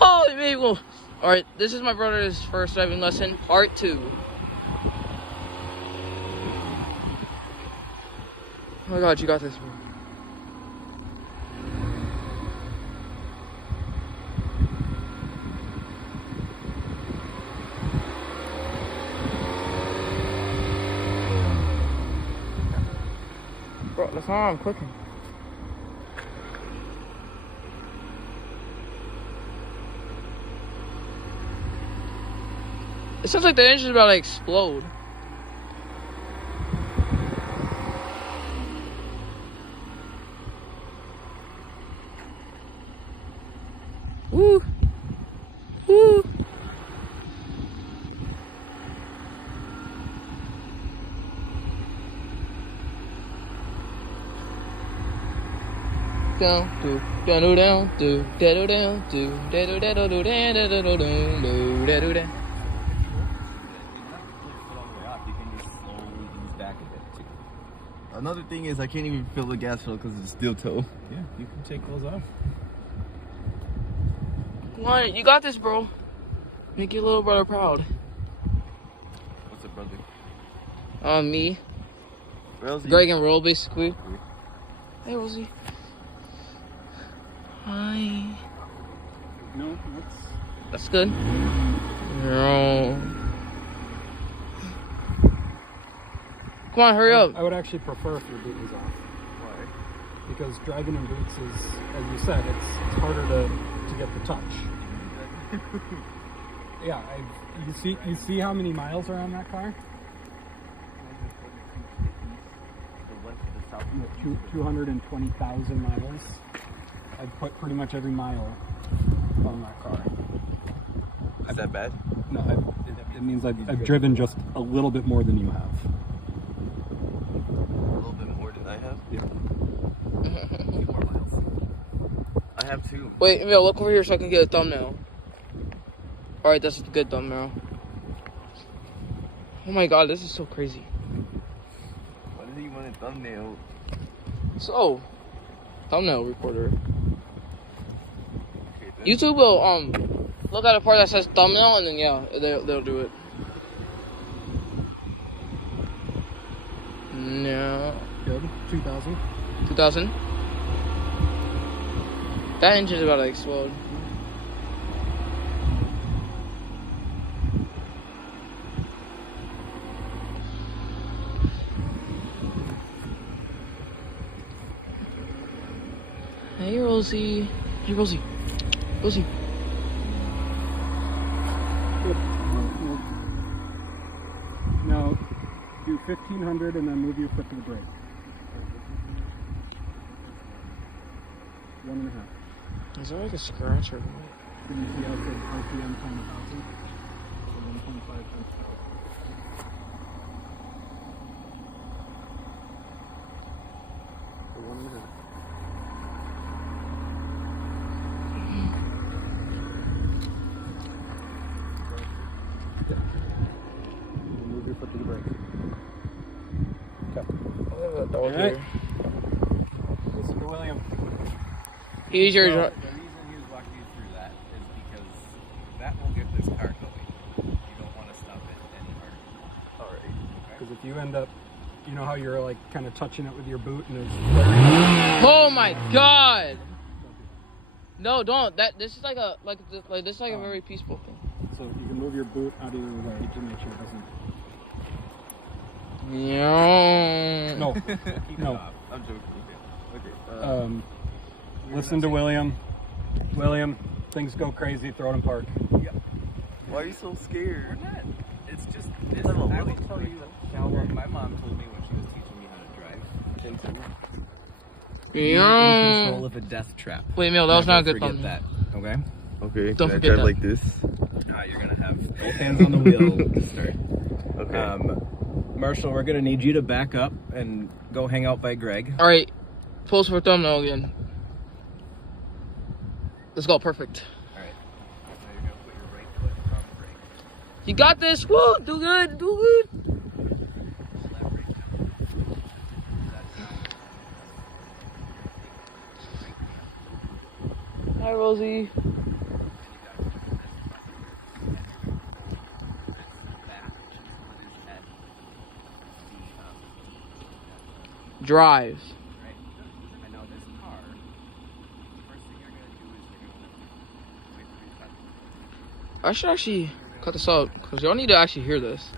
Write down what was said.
Oh, maybe we'll. All right, this is my brother's first driving lesson, part 2. Oh my God, you got this, bro. Bro, that's not how I'm clicking. It sounds like the engine's about to explode. Woo! Woo! Down, do, down, down, do, down, down, do, down, down, do, down, do, down. Another thing is I can't even fill the gas pedal because it's steel toe. Yeah, you can take those off. Come on, you got this, bro. Make your little brother proud. What's up, brother? Me. Rosie. Greg and Roll, basically. Hey, Rosie. Hi. No, That's good. No. Come on, hurry up. I would actually prefer if your boot was off. Why? Because driving in boots is, as you said, it's harder to get the touch. Yeah, you see how many miles are on that car? 220,000 miles. I've put pretty much every mile on that car. Is that bad? No, it means I've driven just a little bit more than you have. A little bit more than I have? Yeah. 2 more miles. I have 2. Wait, Emil, look over here so I can get a thumbnail. Alright, that's a good thumbnail. Oh my God, this is so crazy. Why does he want a thumbnail? So, thumbnail recorder. Okay, then. YouTube will look at a part that says thumbnail and then yeah, they'll do it. No. Good. 2,000. 2000. That engine's about to explode. Hey, Rosie. Hey, Rosie. Rosie. Good. Now, do 1,500 and then move your foot to the brake. 1.5. Is there like a scratch or what? Can you see how it says RPM times 1,000? So 1.5 times 1,000. So 1.5. Move your foot to the brake. Okay. All right. Listen to William. He's your. The reason he was walking you through that is because that will get this car going. You don't want to stop it any harder. Alright. Okay? Because if you end up, you know how you're like kind of touching it with your boot and it's Oh my God! No, don't. This is like a this is like a very peaceful thing. so you can move your boot out of your way to make sure it doesn't. Yeah. No, Keep it no. off. I'm joking. Okay. Listen to William. William, things go crazy. Throw it in park. Yeah. Why are you so scared? We're not. It's just. It's a little I will really tell you how my mom told me when she was teaching me how to drive. Yeah. Control of a death trap. Wait, Emil, that was not a Never good forget that. Okay. Okay, Don't can I forget drive that. like this? You're gonna have both hands on the wheel to start. Okay. Marshall, we're gonna need you to back up and go hang out by Greg. All right, pose for thumbnail again. Let's go. Perfect. All right. Now you're gonna put your right foot on the brake. You got this. Woo! Do good. Do good. Pull that brake down. That's Hi, Rosie. and you got drive. Right? And now this car, first thing you're gonna do is you're gonna wait for me to cut. I should actually cut this out because y'all need to actually hear this.